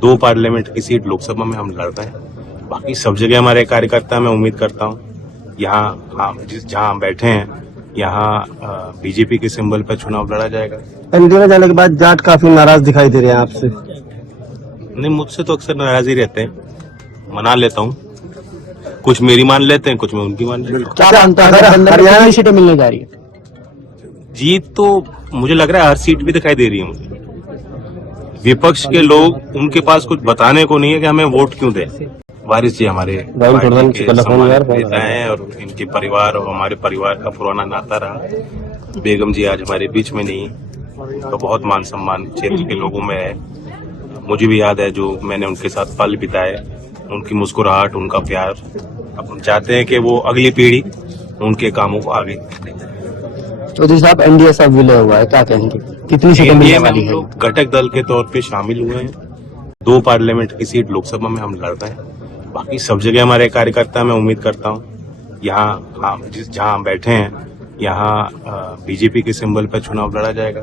2 parliament की seat Lok Sabha में हम लड़ रहे हैं। बाकी सब जगह हमारे कार्यकर्ता, मैं उम्मीद करता हूँ यहाँ जहाँ हम बैठे हैं यहाँ बीजेपी के सिंबल पर चुनाव लड़ा जाएगा। एनडीए में जाने के बाद जाट काफी नाराज दिखाई दे रहे हैं आपसे। नहीं, मुझसे तो अक्सर नाराज ही रहते हैं, मना लेता हूँ। कुछ मेरी मान लेते हैं, कुछ मैं उनकी मान लेता हूँ। क्या मानता है हरियाणा में सीटें मिलने जा रही है? जीत तो मुझे लग रहा है हर सीट भी दिखाई दे रही है मुझे। विपक्ष के लोग, उनके पास कुछ बताने को नहीं है कि हमें वोट क्यों दें। वारिस जी हमारे पार्टी के सम्मानित नेता हैं और इनके परिवार और हमारे परिवार का पुराना नाता रहा। बेगम जी आज हमारे बीच में नहीं, तो बहुत मान सम्मान क्षेत्र के लोगों में है। मुझे भी याद है जो मैंने उनके साथ पल बिताए, उनकी मुस्कुराहट, उनका प्यार। अब हम चाहते हैं कि वो अगली पीढ़ी उनके कामों को आगे। चौधरी साहब, एनडीए सब विलय हुआ है, क्या कहेंगे? कितनी सीटें मिलने वाली है? घटक दल के तौर पे शामिल हुए हैं। 2 पार्लियामेंट की सीट लोकसभा में हम लड़ रहे हैं। बाकी सब जगह हमारे कार्यकर्ता, मैं उम्मीद करता हूँ यहाँ जहाँ हम बैठे हैं यहाँ बीजेपी के सिंबल पर चुनाव लड़ा जाएगा।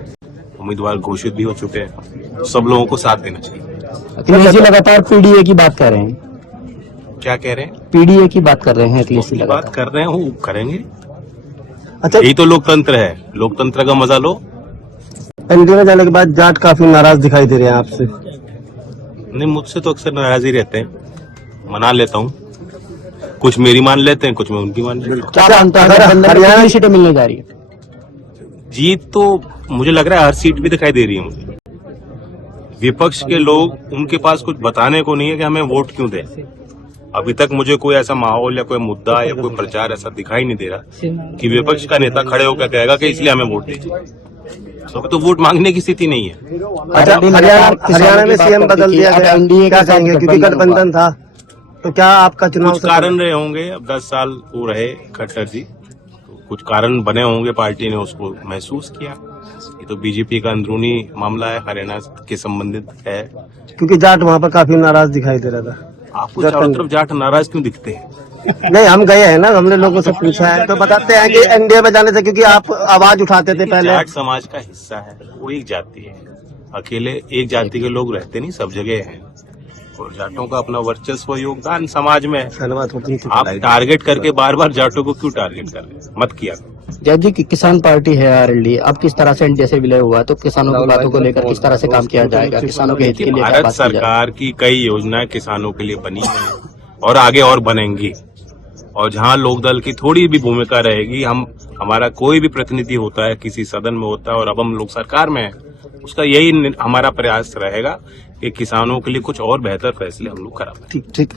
उम्मीदवार घोषित भी हो चुके हैं, सब लोगों को साथ देना चाहिए। अखिलेश लगातार पीडीए की बात कर रहे हैं। क्या कह रहे हैं? पीडीए की बात कर रहे हैं अखिलेश बात लगातार कर रहे हैं, वो करेंगे। अच्छा, यही तो लोकतंत्र है, लोकतंत्र का मजा लो। एनडीए में जाने के बाद जाट काफी नाराज दिखाई दे रहे हैं आपसे। नहीं, मुझसे तो अक्सर नाराज ही रहते हैं, मना लेता हूँ। कुछ मेरी मान लेते हैं, कुछ मैं उनकी मान लेता हूँ। क्या मानता है हरियाणा में सीटें मिलने जा रही है? जीत तो मुझे लग रहा है हर सीट भी दिखाई दे रही है मुझे। विपक्ष के लोग, उनके पास कुछ बताने को नहीं है कि हमें वोट क्यों दें। अभी तक मुझे कोई ऐसा माहौल या कोई मुद्दा या कोई प्रचार ऐसा दिखाई नहीं दे रहा कि विपक्ष का नेता खड़े होकर कहेगा कि इसलिए हमें वोट दीजिए। तो वोट मांगने की स्थिति नहीं है। अच्छा, हरियाणा में सीएम बदल दिया गया, एनडीए क्या कहेंगे? क्योंकि गठबंधन था, तो क्या आपका चुनाव कुछ कारण रहे होंगे। अब 10 साल वो रहे खट्टर जी, तो कुछ कारण बने होंगे, पार्टी ने उसको महसूस किया। ये तो बीजेपी का अंदरूनी मामला है, हरियाणा के संबंधित है। क्योंकि जाट वहाँ पर काफी नाराज दिखाई दे रहा था। आपको चारों तरफ जाट नाराज क्यों दिखते हैं? नहीं, हम गए हैं ना, हमने लोगों से पूछा है तो बताते हैं कि एनडीए में जाने से, क्योंकि आप आवाज उठाते थे पहले। जाट समाज का हिस्सा है, वो एक जाति है। अकेले एक जाति के लोग रहते नहीं, सब जगह हैं। और जाटों का अपना वर्चस्व, योगदान समाज में है। आप टारगेट करके बार बार जाटों को क्यों टारगेट कर रहे हैं? मत किया। जज जी की किसान पार्टी है आरएलडी, अब किस तरह से एनडीए से विलय हुआ, तो किसानों की बातों को लेकर किस तरह से काम किया जाएगा? किसानों के हित के लिए भारत सरकार की कई योजनाएं किसानों के लिए बनी है और आगे और बनेंगी। और जहां लोकदल की थोड़ी भी भूमिका रहेगी, हमारा कोई भी प्रतिनिधि होता है, किसी सदन में होता है और अब हम लोग सरकार में है, उसका यही हमारा प्रयास रहेगा कि किसानों के लिए कुछ और बेहतर फैसले हम लोग करा। ठीक।